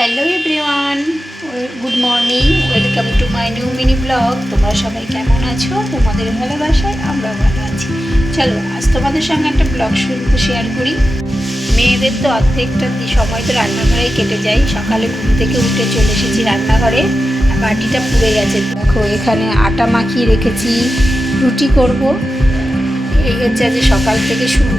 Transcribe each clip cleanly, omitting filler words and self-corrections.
Hello everyone, good morning, welcome to my new mini blog. তোমরা সবাই কেমন আছো? তোমাদের ভালোবাসায় আমরাও ভালো আছি। চলো আজ তোমাদের সঙ্গে একটা ব্লগ শেয়ার করি। মেয়েদের তো অর্ধেকটা সময় তো রান্নাঘরেই কেটে যায়। সকালে ঘুম থেকে উঠে চলে এসেছি রান্নাঘরে, বাটিটা পুড়ে গেছে। দেখো এখানে আটা মাখিয়ে রেখেছি, রুটি করব। এই হচ্ছে আজ সকাল থেকে শুরু।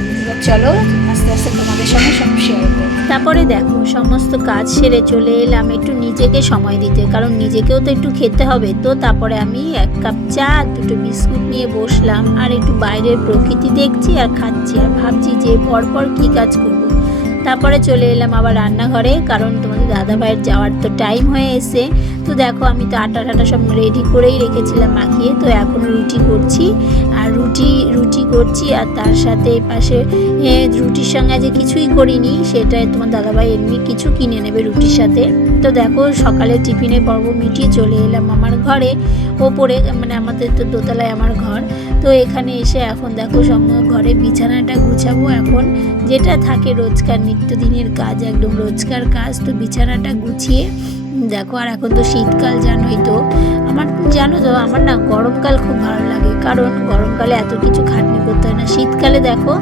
চলো আস্তে আস্তে তোমাদের সঙ্গে সব শেয়ার করবো। তারপরে দেখো সমস্ত কাজ সেরে চলে এলাম একটু নিজেকে সময় দিতে, কারণ নিজেকেও তো একটু খেতে হবে। তো তারপরে আমি 1 কাপ চা, 2টো বিস্কুট নিয়ে বসলাম আর একটু বাইরের প্রকৃতি দেখছি আর খাচ্ছি আর ভাবছি যে পরপর কী কাজ করব। তারপরে চলে এলাম আবার রান্নাঘরে, কারণ তোমাদের দাদাভাইয়ের যাওয়ার তো টাইম হয়ে এসে। তো দেখো আমি তো আটা সব রেডি করেই রেখেছিলাম মাখিয়ে। তো এখন রুটি করছি আর রুটি করছি, আর তার সাথে পাশে রুটির সঙ্গে যে কিছুই করিনি, সেটাই তোমার দাদাভাই এমনি কিছু কিনে নেবে রুটির সাথে। তো দেখো সকালে টিফিনের পর্ব মিটিয়ে চলে এলাম আমার ঘরে ওপরে, মানে আমাদের তো দোতলায় আমার ঘর। তো এখানে এসে এখন দেখো ঘরে বিছানাটা গুছাবো এখন, যেটা থাকে রোজকার নিত্যদিনের কাজ, একদম রোজকার কাজ। তো বিছানাটা গুছিয়ে দেখো, আর এখন তো শীতকাল জানোই তো। জানো তো আমার না গরমকাল খুব ভালো লাগে, কারণ গরমকালে এত কিছু খাটনি করতে হয় না। শীতকালে দেখো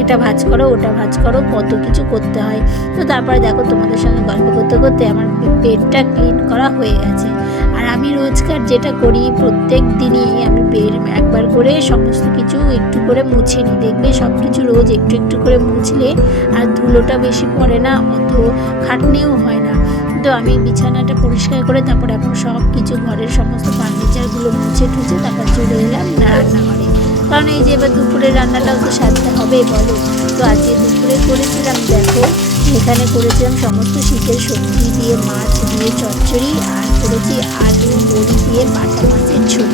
এটা ভাঁজ করো ওটা ভাঁজ করো, কত কিছু করতে হয়। তো তারপরে দেখো তোমাদের সঙ্গে গল্প করতে করতে আমার বেডটা ক্লিন করা হয়ে গেছে। আর আমি রোজকার যেটা করি, প্রত্যেক দিনই আমি বেড একবার করে সমস্ত কিছু একটু করে মুছে নিই। দেখবে সব কিছু রোজ একটু একটু করে মুছলে আর ধুলোটা বেশি পড়ে না, অত খাটনিও হয় না। তো আমি বিছানাটা পরিষ্কার করে তারপর এখন সব কিছু ঘরের সমস্ত ফার্নিচারগুলো মুছে টুছে তারপর চলে এলাম রান্নাঘরে, কারণ এই যে এবার দুপুরের রান্নাটাও তো সারতে হবে বলো। তো আজকে দুপুরে করেছিলাম, দেখো এখানে করেছিলাম সমস্ত শীতের সবজি দিয়ে, মাছ দিয়ে চচ্চড়ি, আর করেছি আলু বড়ি দিয়ে বাটা মাছের ঝোল।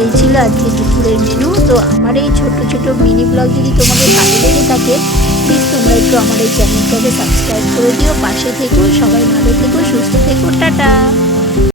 এই ছিল আজকে দুপুরের মেনু। তো আমার এই ছোট ছোট মিনি ব্লগ যদি তোমাদের ভালো লেগে থাকে, প্লিজ তোমরা একটু আমার এই চ্যানেলটাকে সাবস্ক্রাইব করে দিও, পাশে থেকো, সবাই ভালো থেকো, সুস্থ থেকো, টাটা।